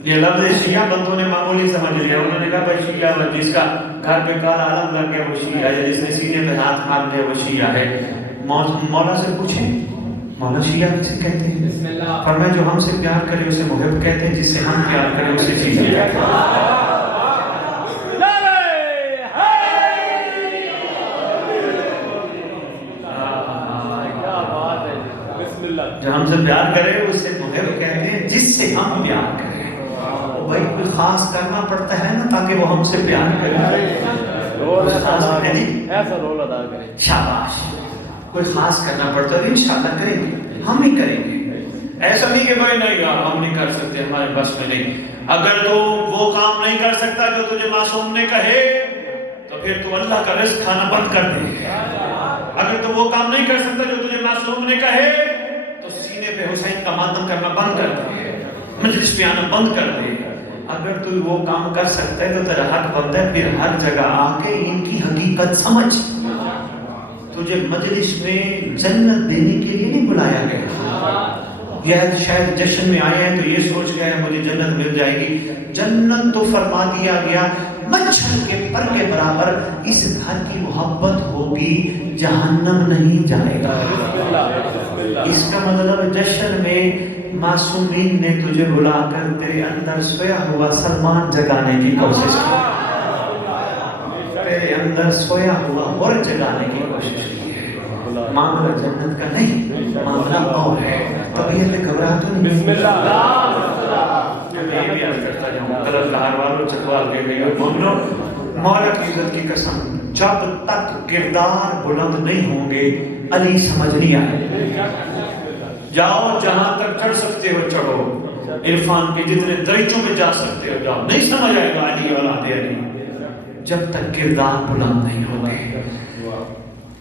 یہ لفظ شیعہ بندوں نے معمولی سمجھ لیا. انہوں نے کہا بھائی شیعہ جس کا گھر پہ کالا علم لگ گیا وہ شیعہ ہے، جس نے سینے پہ ہاتھ مار لیا وہ شیعہ ہے. مولا سے پوچھیں مولا شیعہ کسے کہتے ہیں؟ فرمایا جو ہم سے پیار کرے اسے محب کہتے ہیں، جس سے ہم پیار کرے اسے شیعہ کہتے ہیں. جو ہم سے پیار کرے اس سے محب کہتے ہیں، جس سے ہم پیار کریں. بھائی کوئی خاص کرنا پڑتا ہے نا تاکہ وہ ہم سے پیار کرے. ایسا رول ادا کرے. شاباش. کوئی خاص کرنا پڑتا ہے، انشاءاللہ کریں گے، ہم ہی کریں گے. ایسا نہیں کہ بھائی نہیں یار ہم نہیں کر سکتے، ہمارے بس میں نہیں. اگر تو وہ کام نہیں کر سکتا جو تجھے معصوم نے کہے تو پھر تو اللہ کا رزق کھانا بند کر دے. اگر تو وہ کام نہیں کر سکتا جو تجھے معصوم نے کہے تو سینے پہ حسین کا ماتم کرنا بند کر دے، مجلس پہ آنا بند کر دے. اگر تو وہ کام کر سکتا ہے تو تیرا حق بنتا ہے پھر ہر جگہ آ کے ان کی حقیقت سمجھ. تجھے مجلس میں جنت دینے کے لیے نہیں بلایا گیا. یہ شاید جشن میں آئے ہیں تو یہ سوچ گئے مجھے جنت مل جائے گی. جنت تو فرما دیا گیا مچھر کے پر کے برابر. اس گھر کی محبت ہوگی جہنم نہیں جائے گا. اس کا مطلب جشن میں معصومین نے تجھے بلا کر تیرے اندر سویا ہوا سلمان جگانے کی کوشش کی، تیرے اندر سویا ہوا اور جگانے کی کوشش کی ہے. معاملہ جنت کا نہیں، معاملہ اور ہے. طبیعت میں گھبراہٹ نہیں. بسم اللہ. میں یہ بھی عرض کرتا جاؤں غلط لہار والوں چکوال کے گئی اور مومنوں، مولا کی عزت کی قسم جب تک کردار بلند نہیں ہوں گے علی سمجھ نہیں آئے. جاؤ جہاں تک چڑھ سکتے ہو چڑھو، عرفان کے جتنے درجوں میں جا سکتے ہو جاؤ، نہیں سمجھ آئے گا علی اولاد علی جب تک کردار بلند نہیں ہوگے.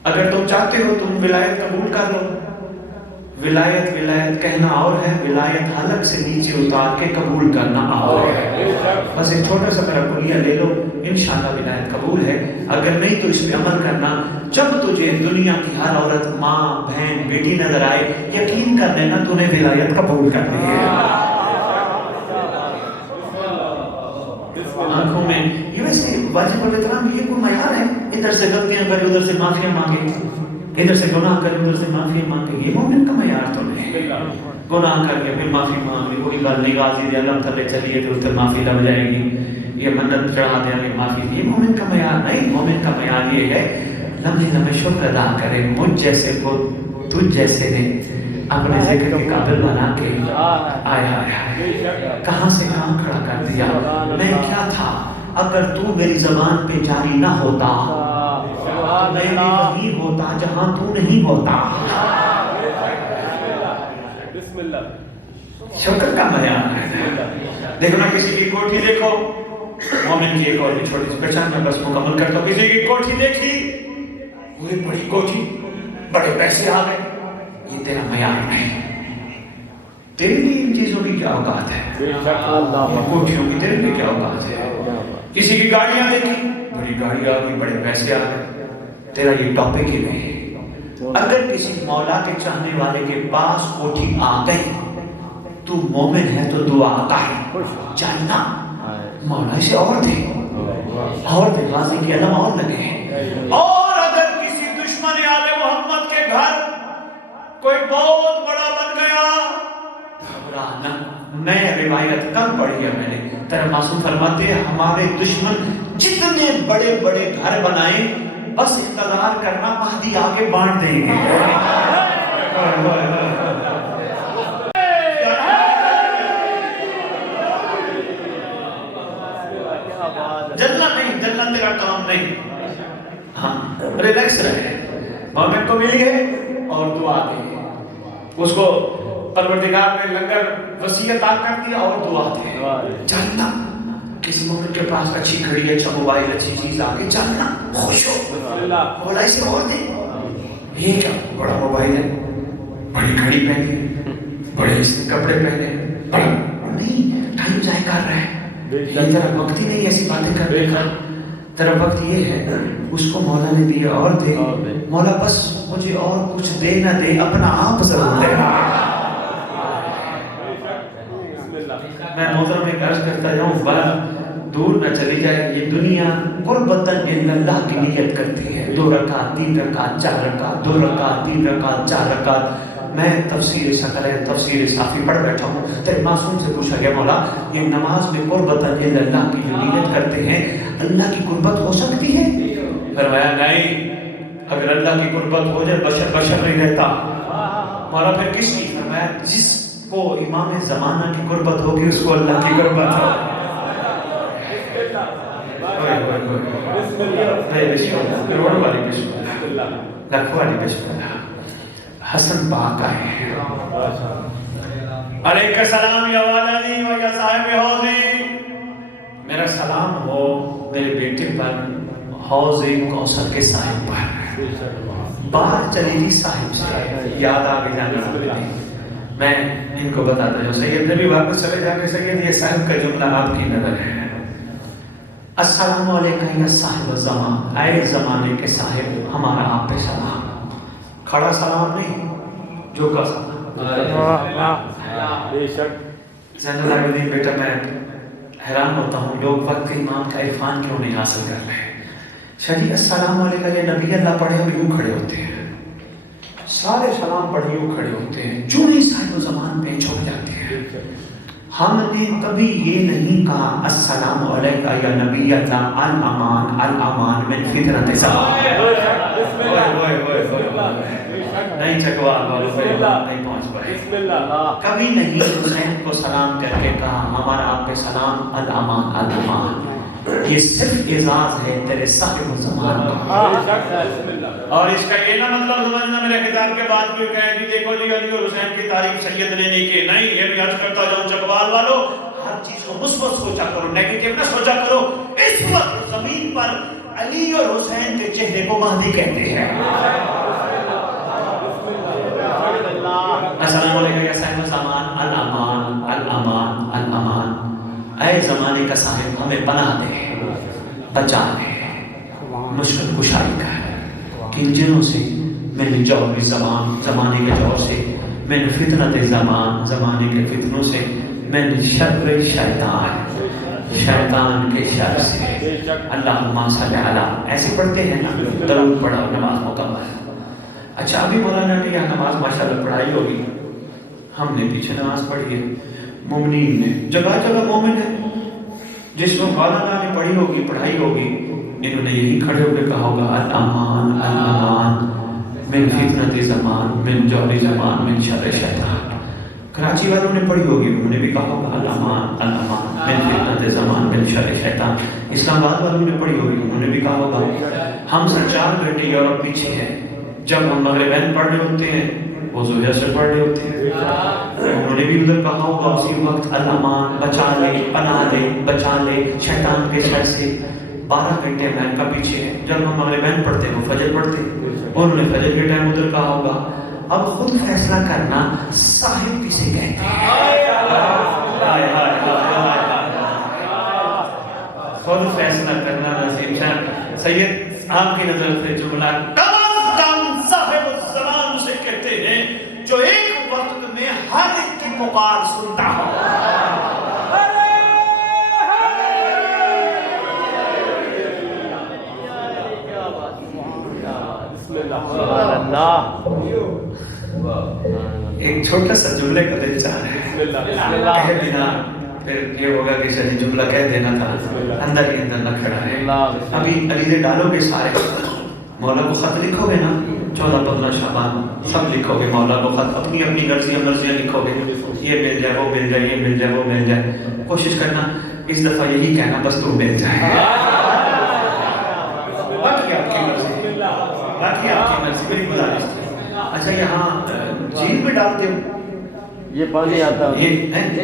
اگر تم چاہتے ہو تم ولایت قبول کر لو. ولایت کہنا اور ہے، ولایت حلق سے نیچے اتار کے قبول کرنا اور ہے. بس ایک چھوٹا سا میرا کلیہ لے لو، انشاءاللہ ولایت قبول ہے. اگر نہیں تو اس پہ عمل کرنا. جب تجھے دنیا کی ہر عورت ماں بہن بیٹی نظر آئے یقین کر لینا تو نے ولایت قبول کرنی ہے. آنکھوں میں یہ ویسے واجب الاحترام یہ کوئی معیار ہے؟ ادھر سے غلطیاں کرے ادھر سے معافیاں مانگے، ادھر سے گناہ کرے ادھر سے معافی مانگے. یہ مومن کا معیار تو نہیں. گناہ کر کے پھر معافی مانگ لی، کوئی بات نہیں غازی دے اللہ تھلے چلیے پھر ادھر معافی لگ جائے گی، یہ منت چڑھا دے گی معافی. یہ مومن کا معیار نہیں. مومن کا معیار یہ ہے لمحے لمحے شکر ادا کرے. مجھ جیسے کو تجھ جیسے نے اپنے ذکر کے قابل بنا کے آیا کہاں سے کام کھڑا کر دیا. میں کیا تھا اگر تو میری زبان پہ جاری نہ ہوتا, میں بھی وہیں ہوتا جہاں تو نہیں ہوتا. شکر کا معیار ہے. دیکھو نا کسی کی کوٹھی دیکھو, مومن کی ایک اور بھی چھوٹی سی پہچان میں بس مکمل کرتا ہوں. کسی کی کوٹھی دیکھی, پوری بڑی کوٹھی, بڑے پیسے آ گئے, یہ تیرا معیار نہیں. تیرے لیے ان چیزوں کی کیا اوقات ہے, کوٹھیوں کی تیرے لیے کیا اوقات ہے. کسی کی گاڑیاں دیکھی, بڑی گاڑی آ گئی, بڑے پیسے آ گئے, تیرا یہ ٹاپک ہی نہیں. اگر کسی مولا کے چاہنے والے کے پاس کوٹھی آ گئی تو مومن ہے تو دعا کر جاننا مولا اسے اور دے, اور دے, غازی کی علم اور لگے. اور اگر کسی دشمن آل محمد کے گھر کوئی بہت بڑا بن گیا, گھبرانا. میں روایت کم پڑھی ہے میں نے, تیرا معصوم فرماتے ہیں ہمارے دشمن جتنے بڑے بڑے گھر بنائیں بس انتظار کرنا مہدی آگے بانٹ دیں گے. جلنا نہیں, جلنا تیرا کام نہیں. ہاں ریلیکس رہے, مومن کو ملی ہے اور دعا دی, اس کو پروردگار نے لنگر وصیت عطا کر دیا اور دعا دے. جاننا کسی مومن کے پاس اچھی گھڑی, اچھا موبائل, اچھی چیز آگے, جاننا خوش ہو, بولا اسے اور دے. یہ کیا بڑا موبائل ہے, بڑی گھڑی پہنی, بڑے اس نے کپڑے پہنے, بڑا نہیں, ٹائم ضائع کر رہا ہے. یہ تیرا وقت ہی نہیں ایسی باتیں کرنے کا. تیرا وقت یہ ہے اس کو مولا نے دیا اور دے. مولا بس مجھے اور کچھ دے نہ دے, اپنا آپ ضرور دے. میں محترم میں عرض کرتا جاؤں, بات دور نہ چلی جائے. یہ دنیا قربتاً اللہ کی نیت کرتی ہے. 2 رکعت 3 رکعت 4 رکعت, 2 رکعت 3 رکعت 4 رکعت. میں تفسیر سقلہ, تفسیر صافی پڑھ بیٹھا ہوں, تیرے معصوم سے پوچھا گیا مولا یہ نماز میں قربتاً اللہ کی جو نیت کرتے ہیں اللہ کی قربت ہو سکتی ہے؟ فرمایا نہیں, اگر اللہ کی قربت ہو جائے بشر نہیں رہتا. مولا پھر کس کی؟ فرمایا جس کو امام زمانہ کی قربت ہوگی اس کو اللہ کی قربت ہو. کروڑ والی بسم اللہ, لاکھ والی بسم اللہ. حسن پاک آئے ہیں, علیکہ السلام یا والدی و یا صاحب حوضی, میرا سلام ہو میرے بیٹے پر, حوض کوثر کے صاحب پر. بات چلی تھی صاحب سے, یاد آ گئی جانا. میں ان کو بتاتا ہوں, سید نے بھی واپس چلے جا کے سید یہ صاحب کا جملہ آپ کی نظر ہے. السلام علیکم یا صاحب الزمان, اے زمانے کے صاحب ہمارا آپ پہ سلام. کھڑا سلام نہیں, جو کا سلام. زین العابدین بیٹا میں حیران ہوتا ہوں لوگ وقت امام کا عرفان کیوں نہیں حاصل کر رہے. شریع السلام علیکم یہ نبی اللہ پڑھے ہم یوں کھڑے ہوتے ہیں, سارے سلام پڑھے یوں کھڑے ہوتے ہیں, جو ہی صاحب زمان پہ چھوڑ جاتے ہیں. ہم نے کبھی یہ نہیں کہا السلام علیکم یا نبی اللہ الامان الامان من فتنۃ زمان. نہیں چکوال والوں پہ نہیں پہنچ پائے. کبھی نہیں حسین کو سلام کر کے کہا ہمارا آپ پہ سلام الامان الامان. یہ صرف اعزاز ہے تیرے صاحب زمان کا. اور اس کا یہ نہ مطلب سمجھنا میرے خطاب کے بعد کوئی کہے کہ دیکھو علی اور حسین کی تعریف سید نے نہیں کی. نہیں, یہ بھی عرض کرتا جاؤں چکوال والوں, ہر چیز کو مثبت سوچا کرو, نیگیٹو نہ سوچا کرو. اس وقت زمین پر علی اور حسین کے چہرے کو مہدی کہتے ہیں. السلام علیکم یا صاحب زمان الامان الامان الامان. اے زمانے کا صاحب ہمیں پناہ دے, بچا دے, مشکل کشائی کر. کن جنوں سے میں نے جور زمانے کے جور سے, میں نے فتنت زمانے کے فتنوں سے, میں نے شر شیطان کے شر سے. اللہم صلی علی, ایسے پڑھتے ہیں نا, درود پڑھا نماز مکمل. اچھا ابھی مولانا نے یہاں نماز ماشاءاللہ پڑھائی ہوگی, ہم نے پیچھے نماز پڑھی ہے. مومنین نے جگہ جگہ مومن ہے, جس کو مولانا نے پڑھی ہوگی پڑھائی ہوگی, انہوں نے یہی کھڑے ہو کے کہا ہوگا الامان الامان من فتنۃ زمان من جور زمان من شر شیطان. کراچی والوں نے پڑھی ہوگی, انہوں نے بھی کہا ہوگا الامان الامان من فتنۃ زمان من شر شیطان. اسلام آباد والوں نے پڑھی ہوگی, انہوں نے بھی کہا ہوگا. ہم سے 4 گھنٹے یورپ پیچھے ہیں, جب ہم مغربین پڑھ رہے ہوتے ہیں وہ ظہر سے پڑھ رہے ہوتے ہیں. انہوں نے بھی ادھر کہا ہوگا اسی وقت الامان, بچا لے پناہ لے بچا لے شیطان کے شر سے. 12 گھنٹے امریکہ پیچھے ہیں, جب ہم مغربین پڑھتے ہیں وہ فجر پڑھتے ہیں, انہوں نے فجر کے ٹائم ادھر کہا ہوگا. اب خود فیصلہ کرنا صاحب کسے کہتے ہیں؟ خود فیصلہ کرنا نصیب شاہ. سید آپ کی نظر سے جملہ کم از کم صاحب الزمان اسے کہتے ہیں جو ایک وقت میں ہر ایک کی پکار سنتا ہو. ایک چھوٹا سا جملے کا دل چاہ رہا ہے, کہہ دینا پھر یہ ہوگا کہ شاید جملہ کہہ دینا تھا, اندر ہی اندر نہ کھڑا ہے. ابھی علیزے ڈالو گے سارے, مولا کو خط لکھو گے نا, 14 15 شعبان سب لکھو گے مولا کو خط, اپنی اپنی مرضیاں لکھو گے, یہ مل جائے وہ مل جائے یہ مل جائے وہ مل جائے. کوشش کرنا اس دفعہ یہی کہنا بس تم مل جائے. باقی آپ کی مرضی, باقی آپ کی مرضی, میری گزارش ہے. اچھا یہاں جھیل میں ڈالتے ہو یہ پانی آتا ہے, یہ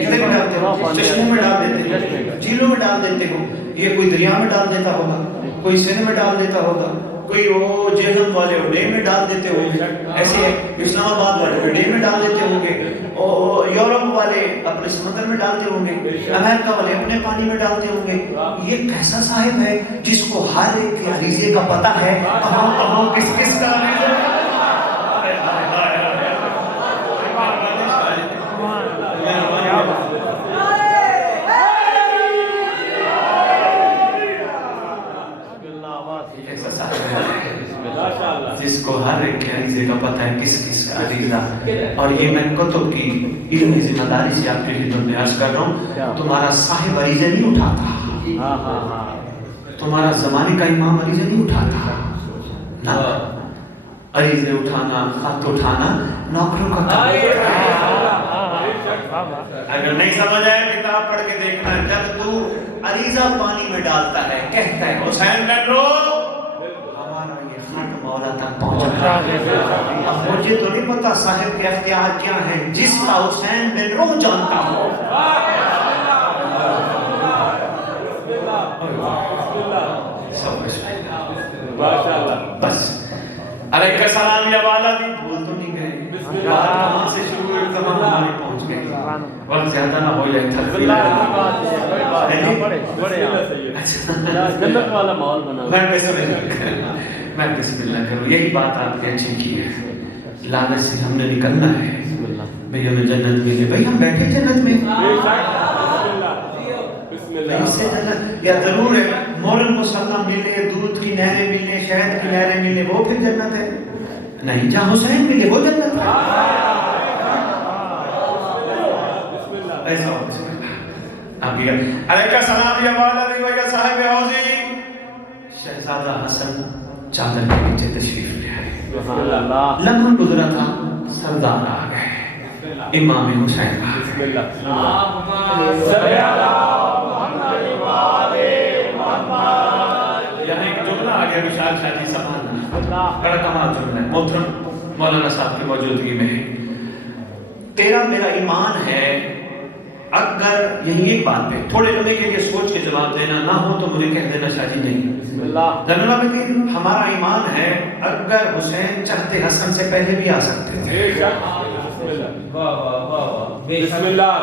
کدھر میں ڈالتے ہو؟ چشموں میں ڈال دیتے ہو, جھیلوں میں ڈال دیتے ہو, یہ کوئی دریا میں ڈال دیتا ہوگا, کوئی سندھ میں ڈال دیتا ہوگا, کوئی وہ جہلم والے اڈے میں ڈال دیتے ہوں گے, ایسے اسلام آباد والے اڈے میں ڈال دیتے ہوں گے, اور یورپ والے اپنے سمندر میں ڈالتے ہوں گے, امریکہ والے اپنے پانی میں ڈالتے ہوں گے. یہ کیسا صاحب ہے جس کو ہر ایک کے عریضے کا پتہ ہے, کہاں کس کس کا عریضہ ہے. جس کو ہر ایک کے عریضے کا پتہ ہے کس کس کا عریضہ. اور یہ میں کتب کی علمی ذمہ داری سے آپ کی خدمت میں عرض کر رہا ہوں, تمہارا صاحب عریضے نہیں اٹھاتا, تمہارا زمانے کا امام عریضے نہیں اٹھاتا نا. عریضے اٹھانا, خط اٹھانا نوکروں کا کام ہے. اگر نہیں سمجھ آئے کتاب پڑھ کے دیکھنا, جب تو عریضہ پانی میں ڈالتا ہے کہتا ہے حسین بن رو ہمارا یہ خط مولا تک پہنچا ہے. اب مجھے تو نہیں پتا صاحب کے اختیار کیا ہے, جس کا حسین بن رو جانتا ہو. بس علیکہ السلام یا والا بھی بھول تو نہیں گئے, کہاں سے شروع ہوئے کہاں ہمارے پہنچ گئے. وقت زیادہ نہ ہو جائے جنت والا ماحول بنا. میں بسم اللہ کروں, یہی بات آپ نے اچھی کی ہے. لعنت سے ہم نے نکلنا ہے بھئی, ہمیں جنت ملے. بھئی ہم بیٹھے جنت میں, اس سے جنت یا ضرور ہے مورل مسلم ملے, دودھ کی نہریں ملے, شہد کی نہریں ملے, وہ پھر جنت ہے نہیں. جہاں حسین ملے وہ جنت ہے. ایسا ہو بسم اللہ. آپ یہ علیکہ السلام یا والا بھی وجہ صاحب حوضی شہزادہ حسن چادر کے نیچے تشریف لے آئے. لمحہ گزرا تھا, سردار آ گئے, امام حسین آ گئے. یہاں ایک جملہ آ گیا وشال شاہ جی سمجھنا, بڑا کمال جملہ ہے, محترم مولانا صاحب کی موجودگی میں. تیرا میرا ایمان ہے, اگر یہی ایک بات پہ تھوڑے لمحے کے لیے سوچ کے جواب دینا نہ ہو تو مجھے کہہ دینا شاہ جی نہیں. جنرل عابدین ہمارا ایمان ہے, اگر حسین چاہتے حسن سے پہلے بھی آ سکتے تھے.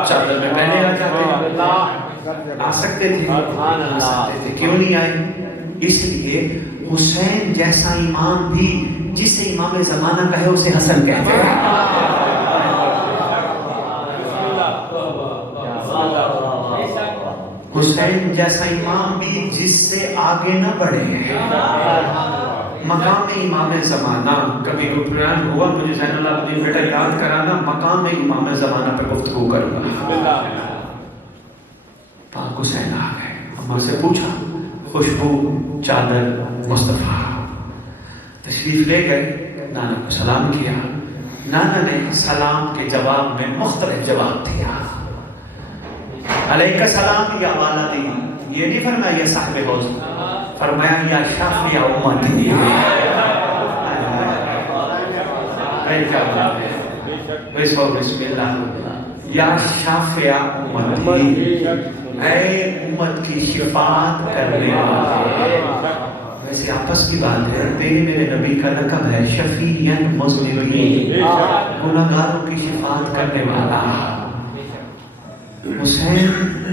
چادر میں پہلے آ جاتے, آ سکتے تھے, کیوں نہیں آئے؟ اس لیے حسین جیسا امام بھی جسے امام زمانہ کہے اسے حسن کہتے ہیں. حسین جیسا امام بھی جس سے آگے نہ بڑھے ہیں. مقام امام زمانہ, کبھی گفتگو ہوا مجھے زین العابدین بیٹا یاد کرانا, مقام امام زمانہ پہ گفتگو کروں گا. پاک حسین آ گئے, اماں سے پوچھا, خوشبو چادر مصطفیٰ, تشریف لے گئے. نانا کو سلام کیا. نانا نے سلام کے جواب میں مختلف جواب دیا. علیہ السلام یا والدی، یہ نہیں فرمایا یا صاحب حوض، فرمایا یا شافع امتی. بسم اللہ. یا شافع امتی، اے امت کی شفاعت کرنے والے. ویسے آپس کی بات ہے، تیرے میرے نبی کا لقب ہے شفیع المذنبین، گناہگاروں کی شفاعت کرنے والا. حسین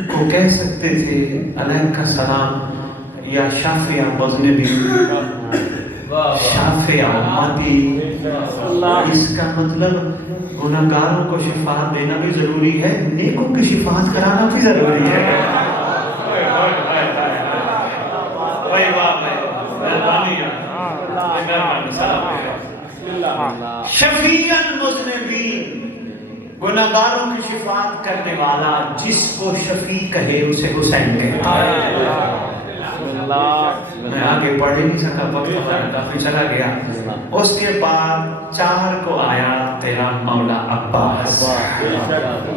کو کہہ سکتے تھے علیہ السلام یا شافع المذنبین، شافع امتی. اس کا مطلب گناہگاروں کو شفاعت دینا بھی ضروری ہے، نیکوں کی شفاعت کرانا بھی ضروری ہے. شفیع المذنبین، گناہگاروں کی شفاعت کرنے والا. جس کو شفیع کہے اسے حسین کہتا ہے. میں آگے پڑھ نہیں سکا، وقت ہمارا کافی چلا گیا. اس کے بعد 4 کو آیا تیرا مولا عباس.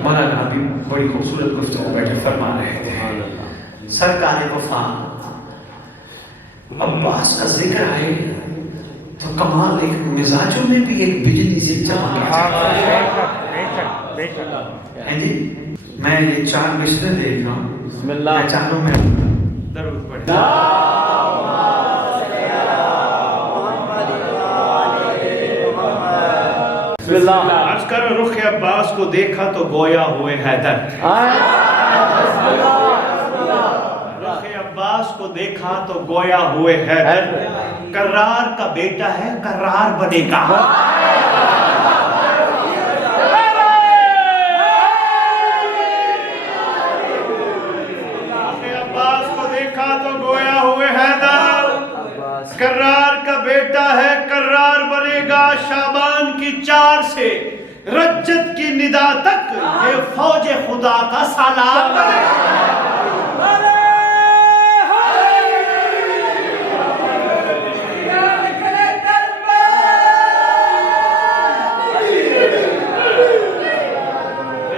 مولانا ابھی بڑی خوبصورت گفتگو بیٹھے فرما رہے تھے. سرکار وفا عباس کا ذکر آئے تو کمال، ایک مزاجوں میں بھی ایک بجلی سے چمک ہے جی. میں یہ 4 مصرے دیکھ رہا ہوں، بسم اللہ. میں چاروں میں درود پڑھیں. بسم اللہ. عرض کرو رخ عباس کو دیکھا تو گویا ہوئے حیدر. رخ عباس کو دیکھا تو گویا ہوئے حیدر. کرار کا بیٹا ہے کرار بنے گا. کرار کا بیٹا ہے کرار بنے گا. شعبان کی 4 سے رجت کی ندا تک یہ فوج خدا کا سالار بنے گا.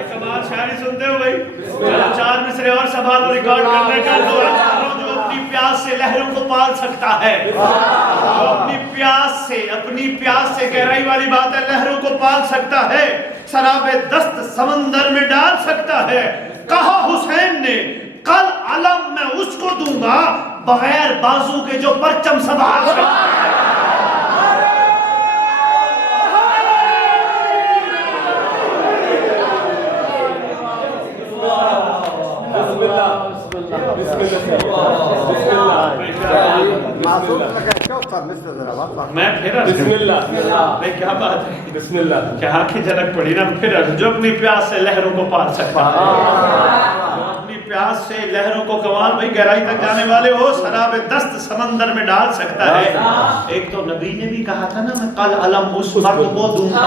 کمال شاعری سنتے ہو بھائی؟ 4 مصرے اور سنبھالو ریکارڈ کرنے کا. پیاس سے لہروں کو پال سکتا ہے، اپنی پیاس سے گہرائی والی بات ہے، لہروں کو پال سکتا ہے، سراب دست سمندر میں ڈال سکتا ہے. کہا حسین نے کل علم میں اس کو دوں گا بغیر بازو کے جو پرچم سنبھال سکتا ہے. میں پھر بسم اللہ. میں کیا بات ہے، بسم اللہ کہا کہ جھلک پڑی نا. پھر جو اپنی پیاس سے لہروں کو پال سکتا ہے، اپنی پیاس سے لہروں کو، کمال بھائی گہرائی تک جانے والے ہو، سراب دست سمندر میں ڈال سکتا ہے. ایک تو نبی نے بھی کہا تھا نا میں کل علم اس مرد کو دوں گا.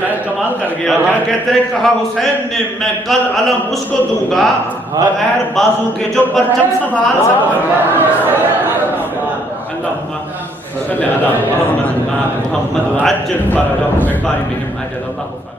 شاید کمال کر گیا. کیا کہتے ہیں؟ کہا حسین نے میں کل علم اس کو دوں گا بغیر بازو کے جو پرچم سنبھال سکتا ہے. اللہم صلی علی محمد وعجل فرجهم بقائمهم اجل اللہ.